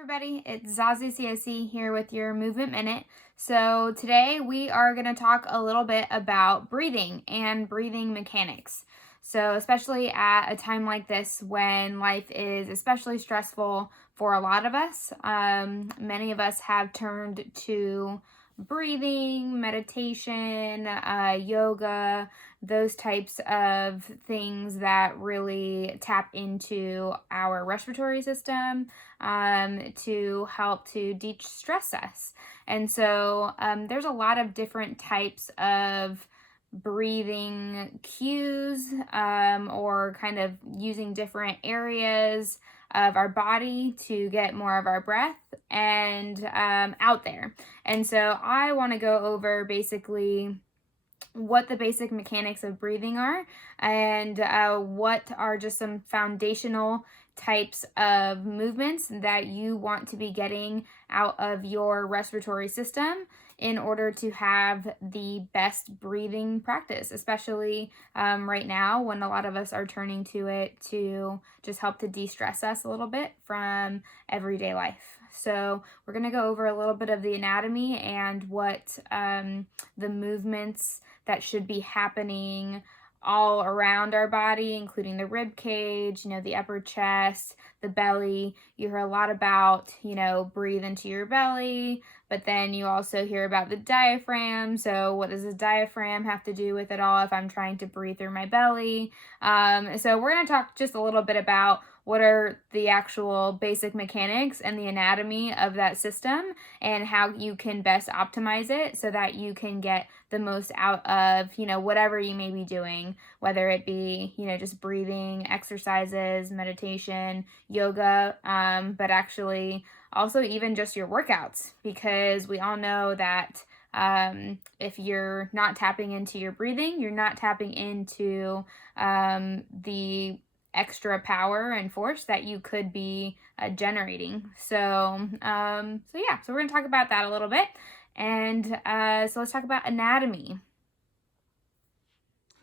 Everybody, it's Zazu Cioce here with your Movement Minute. So today we are going to talk a little bit about breathing and breathing mechanics. So especially at a time like this when life is especially stressful for a lot of us, many of us have turned to breathing, meditation, yoga, those types of things that really tap into our respiratory system to help to de-stress us. And so there's a lot of different types of breathing cues or kind of using different areas of our body to get more of our breath and out there. And so I want to go over basically what the basic mechanics of breathing are and what are just some foundational types of movements that you want to be getting out of your respiratory system in order to have the best breathing practice, especially right now when a lot of us are turning to it to just help to de-stress us a little bit from everyday life. So we're going to go over a little bit of the anatomy and what the movements that should be happening all around our body, including the rib cage, the upper chest, the belly. You hear a lot about, breathe into your belly, but then you also hear about the diaphragm. So what does the diaphragm have to do with it all if I'm trying to breathe through my belly? So we're going to talk just a little bit about what are the actual basic mechanics and the anatomy of that system and how you can best optimize it so that you can get the most out of, whatever you may be doing, whether it be, just breathing, exercises, meditation, yoga, but actually also even just your workouts, because we all know that if you're not tapping into your breathing, you're not tapping into the extra power and force that you could be generating. So we're going to talk about that a little bit. And so let's talk about anatomy.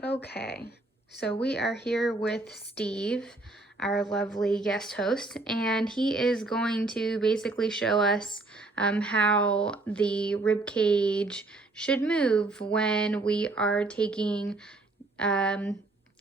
Okay, so we are here with Steve, our lovely guest host, and he is going to basically show us how the rib cage should move when we are taking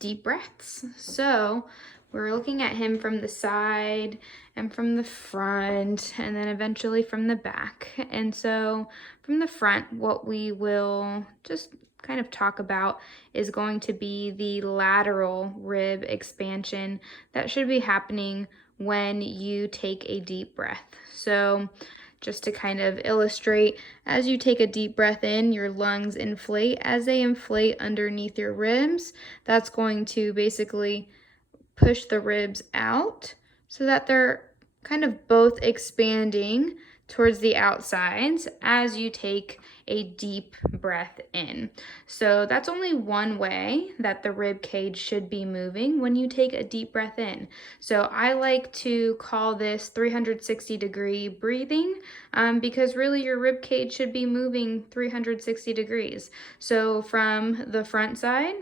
deep breaths. So we're looking at him from the side and from the front and then eventually from the back. And so from the front, what we will just kind of talk about is going to be the lateral rib expansion that should be happening when you take a deep breath. So just to kind of illustrate, as you take a deep breath in, your lungs inflate. As they inflate underneath your ribs, that's going to basically push the ribs out so that they're kind of both expanding towards the outsides as you take a deep breath in. So that's only one way that the rib cage should be moving when you take a deep breath in. So I like to call this 360-degree breathing because really your rib cage should be moving 360 degrees. So from the front side,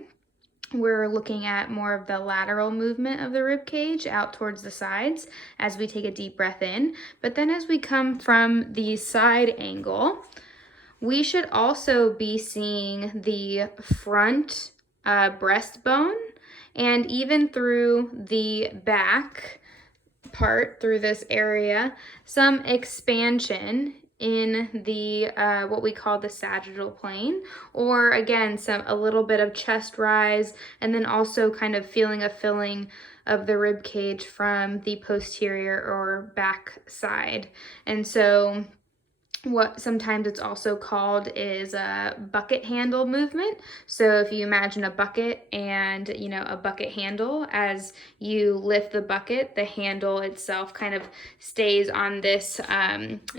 we're looking at more of the lateral movement of the rib cage out towards the sides as we take a deep breath in. But then as we come from the side angle, we should also be seeing the front breastbone and even through the back part, through this area, some expansion in the what we call the sagittal plane, or again a little bit of chest rise, and then also kind of feeling a filling of the rib cage from the posterior or back side. And so what sometimes it's also called is a bucket handle movement. So if you imagine a bucket and a bucket handle, as you lift the bucket, the handle itself kind of stays on this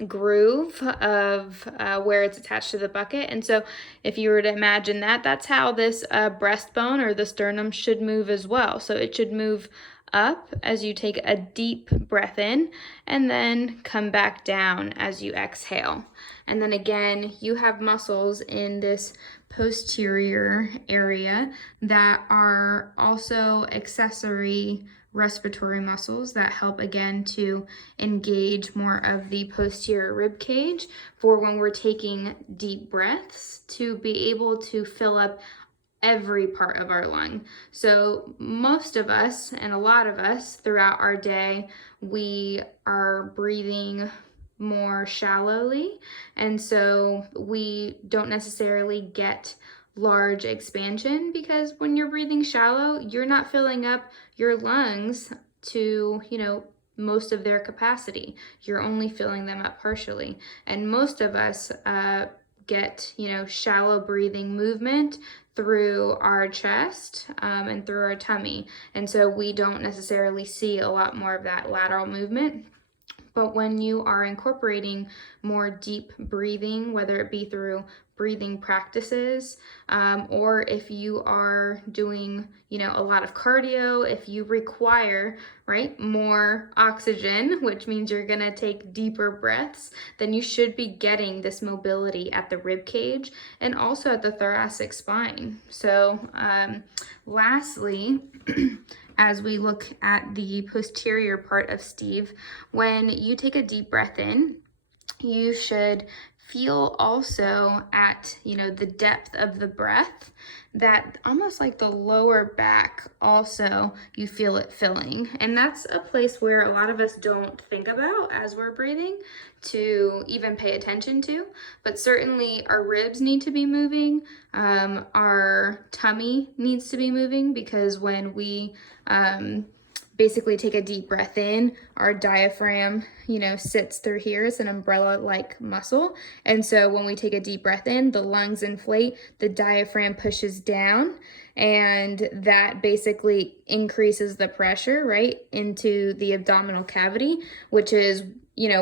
groove of where it's attached to the bucket. And so if you were to imagine that, that's how this breastbone or the sternum should move as well. So it should move up as you take a deep breath in, and then come back down as you exhale. And then again, you have muscles in this posterior area that are also accessory respiratory muscles that help again to engage more of the posterior rib cage for when we're taking deep breaths to be able to fill up every part of our lung. So most of us, and a lot of us throughout our day, we are breathing more shallowly, and so we don't necessarily get large expansion, because when you're breathing shallow, you're not filling up your lungs to, most of their capacity. You're only filling them up partially. And most of us get, shallow breathing movement through our chest and through our tummy. And so we don't necessarily see a lot more of that lateral movement. But when you are incorporating more deep breathing, whether it be through breathing practices, or if you are doing, a lot of cardio, if you require, right, more oxygen, which means you're gonna take deeper breaths, then you should be getting this mobility at the rib cage and also at the thoracic spine. So lastly, as we look at the posterior part of Steve, when you take a deep breath in, you should feel also at, the depth of the breath, that almost like the lower back also, you feel it filling. And that's a place where a lot of us don't think about as we're breathing to even pay attention to, but certainly our ribs need to be moving. Our tummy needs to be moving, because when we basically take a deep breath in, our diaphragm, sits through here. It's an umbrella-like muscle. And so when we take a deep breath in, the lungs inflate, the diaphragm pushes down, and that basically increases the pressure, right, into the abdominal cavity, which is,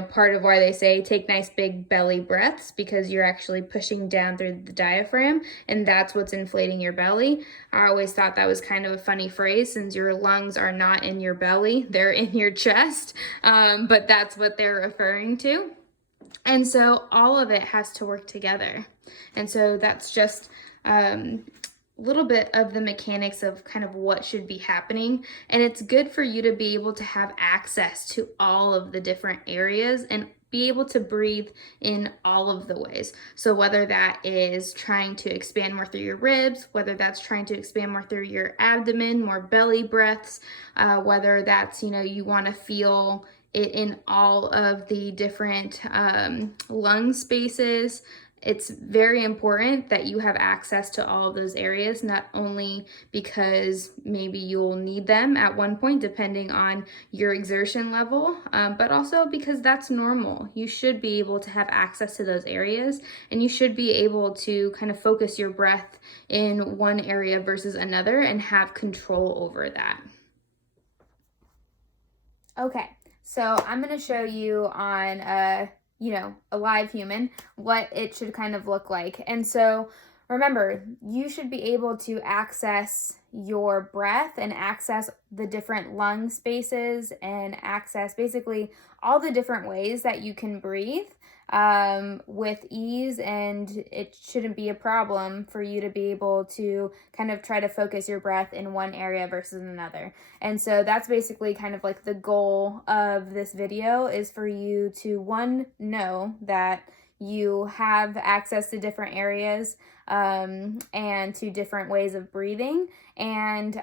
part of why they say take nice big belly breaths, because you're actually pushing down through the diaphragm, and that's what's inflating your belly. I always thought that was kind of a funny phrase, since your lungs are not in your belly, they're in your chest, but that's what they're referring to. And so all of it has to work together. And so that's just little bit of the mechanics of kind of what should be happening. And it's good for you to be able to have access to all of the different areas and be able to breathe in all of the ways. So whether that is trying to expand more through your ribs, whether that's trying to expand more through your abdomen, more belly breaths, whether that's, you want to feel it in all of the different lung spaces. It's very important that you have access to all of those areas, not only because maybe you'll need them at one point depending on your exertion level, but also because that's normal. You should be able to have access to those areas, and you should be able to kind of focus your breath in one area versus another and have control over that. Okay, so I'm going to show you on a live human, what it should kind of look like. And so remember, you should be able to access your breath and access the different lung spaces and access basically all the different ways that you can breathe with ease, and it shouldn't be a problem for you to be able to kind of try to focus your breath in one area versus another. And so that's basically kind of like the goal of this video, is for you to, one, know that you have access to different areas and to different ways of breathing, and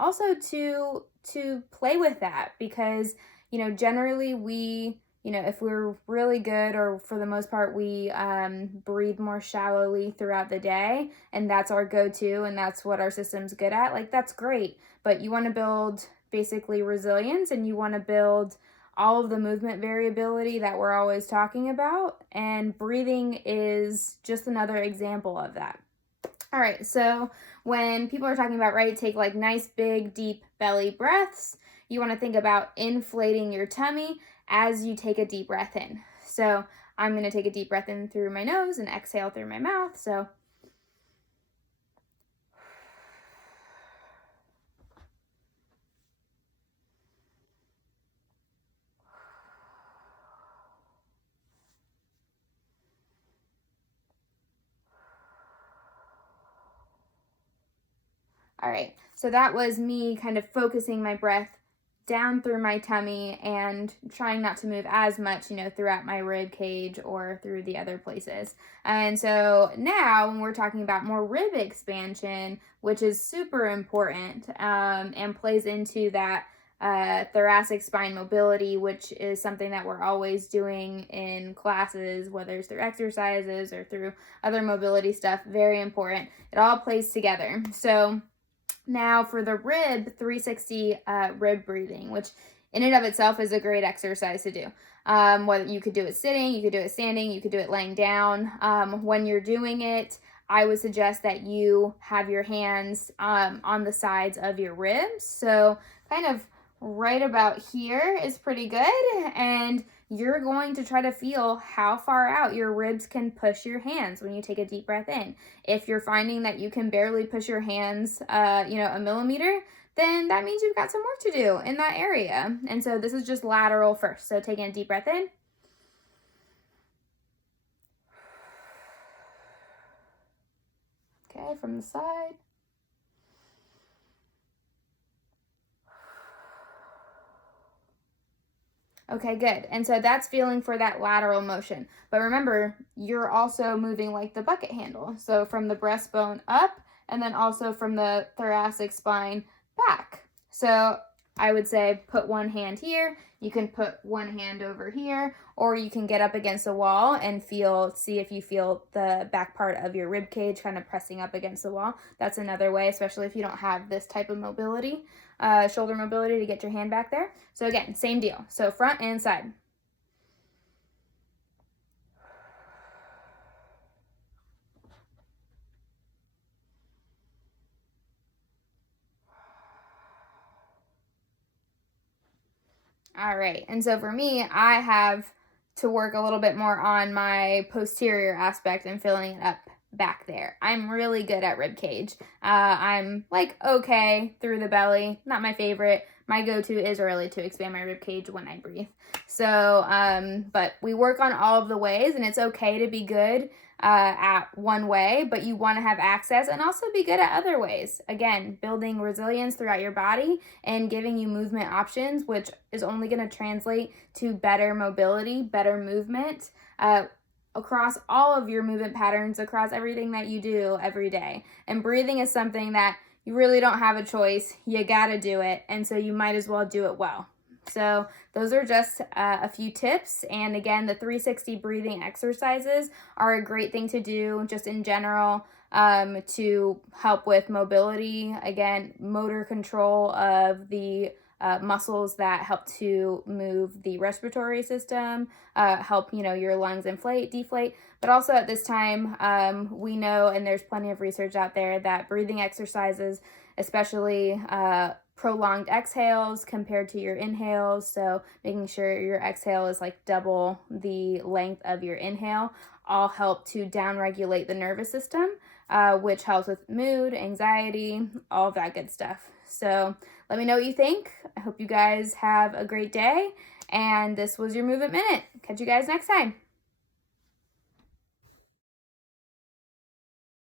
also to play with that, because generally we, if we're really good, or for the most part, we breathe more shallowly throughout the day, and that's our go-to, and that's what our system's good at, like, that's great. But you want to build basically resilience, and you want to build all of the movement variability that we're always talking about, and breathing is just another example of that. All right, so when people are talking about, right, take like nice big deep belly breaths, you want to think about inflating your tummy as you take a deep breath in. So I'm going to take a deep breath in through my nose and exhale through my mouth. So All right, so that was me kind of focusing my breath down through my tummy and trying not to move as much, throughout my rib cage or through the other places. And so now when we're talking about more rib expansion, which is super important and plays into that thoracic spine mobility, which is something that we're always doing in classes, whether it's through exercises or through other mobility stuff, very important. It all plays together. So now for the rib 360 rib breathing, which in and of itself is a great exercise to do. Whether you could do it sitting, you could do it standing, you could do it laying down. When you're doing it, I would suggest that you have your hands on the sides of your ribs. So kind of right about here is pretty good. And you're going to try to feel how far out your ribs can push your hands when you take a deep breath in. If you're finding that you can barely push your hands, a millimeter, then that means you've got some work to do in that area. And so this is just lateral first. So taking a deep breath in. Okay, from the side. Okay, good. And so that's feeling for that lateral motion. But remember, you're also moving like the bucket handle. So from the breastbone up, and then also from the thoracic spine back. So I would say put one hand here. You can put one hand over here, or you can get up against a wall and see if you feel the back part of your rib cage kind of pressing up against the wall. That's another way, especially if you don't have this type of mobility, shoulder mobility, to get your hand back there. So again, same deal. So front and side. All right, and so for me, I have to work a little bit more on my posterior aspect and filling it up back there. I'm really good at rib cage. I'm like okay through the belly, not my favorite. My go-to is really to expand my rib cage when I breathe. So, but we work on all of the ways, and it's okay to be good at one way, but you want to have access and also be good at other ways. Again, building resilience throughout your body and giving you movement options, which is only going to translate to better mobility, better movement across all of your movement patterns, across everything that you do every day. And breathing is something that you really don't have a choice. You got to do it. And so you might as well do it well. So those are just a few tips. And again, the 360 breathing exercises are a great thing to do just in general to help with mobility. Again, motor control of the muscles that help to move the respiratory system, help, your lungs inflate, deflate. But also at this time, we know, and there's plenty of research out there, that breathing exercises, especially prolonged exhales compared to your inhales, so making sure your exhale is like double the length of your inhale, all help to downregulate the nervous system, which helps with mood, anxiety, all of that good stuff. So let me know what you think. I hope you guys have a great day, and this was your Movement Minute. Catch you guys next time.